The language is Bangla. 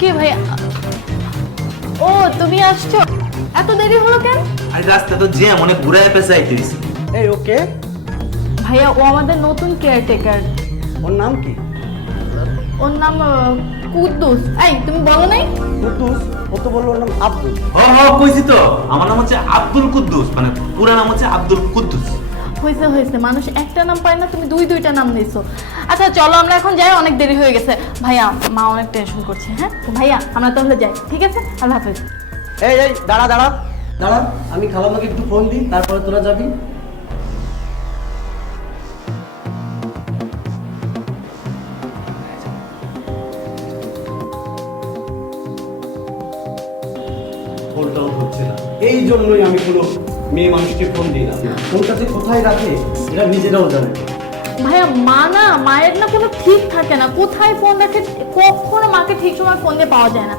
কে ভাইয়া? ও তুমি আসছো, এত দেরি হলো কেন? আরে রাস্তা তো জ্যাম, অনেক ঘুরায় পেঁচাইতেছি। এই ওকে, ভাইয়া ও আমাদের নতুন কেয়ারটেকার। ওর নাম কি? ওর নাম কুদ্দুস। এই তুমি বলো নাই? কুদ্দুস? ও তো বললো ওর নাম আব্দুল। কইছি তো, আমার নাম হচ্ছে আব্দুল কুদ্দুস, মানে পুরো নাম হচ্ছে আব্দুল কুদ্দুস। হয়েছে হয়েছে, মানুষ একটা নাম পায় না, তুমি দুইটা নাম দিয়েছো। আচ্ছা চলো আমরা এখন যাই, অনেক দেরি হয়ে গেছে। ভাইয়া মা অনেক টেনশন করছে। হ্যাঁ ভাইয়া আমরা তাহলে যাই, ঠিক আছে? আল্লাহ হাফেজ। এই এই দাঁড়া দাঁড়া দাঁড়া, আমি খালাম্মাকে একটু ফোন দিই, তারপরে তোরা যাবি। ফোনটাও ধরছে না, এই জন্যই আমি কোনো মেয়ে মানুষকে ফোন দিই না। ফোনটা যে কোথায় রাখে এরা নিজেরাও জানে না। ভাইয়া মা না, মায়ের না কোনো ঠিক থাকে না, কোথায় ফোন রাখে, কখনো মাকে ঠিক সময় ফোন দিয়ে পাওয়া যায় না।